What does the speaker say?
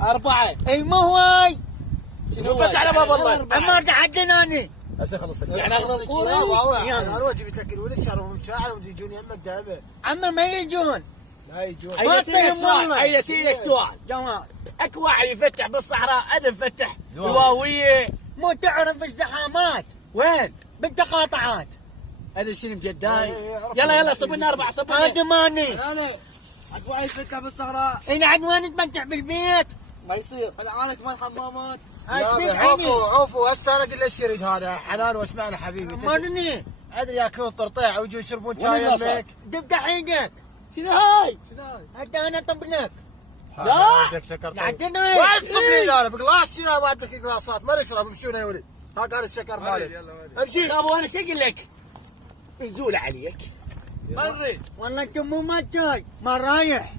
4. اي مو هواي. شنو فتح على باب الله. اما ارجع حدنا اني. هسه خلصت يعني اغلى القروش. انا اروح جبت لك الولد شهر شاعر ويجون يمك دائما. اما ما يجون. لا يجون. ما اسالك تفهم سؤال، والله. اسالك سؤال. جواب. اكو واحد يفتح بالصحراء، انا مفتح هواويه. مو تعرف الزحامات وين؟ بالتقاطعات. هذا شنو مجداي؟ إيه، يلا صبنا 4 صبنا. هذا ماني. انا اكو واحد يفتح بالصحراء. انا عاد وين نتمتع بالبيت. ما يصير. العالك مال حمامات. اشبك عوفوا عيني. عوفوا هسه انا قلت ليش يريد هذا حنان واسمعنا حبيبي. ماني. ادري ياكلون طرطيع ويجون يشربون شاي وين النصر؟ يمك. دفت حيقك. شنو هاي؟ حتى انا طبلك. لا. عندك شكر طيب. عندنا وين تصب لي انا بقلاص شنو ما عندك قلاصات ما نشرب امشونا يا ولد. ها قال الشكر مالي. امشي. ابو انا شو اقول لك؟ يزول عليك. مري. والله انت مو ما جاي ما رايح.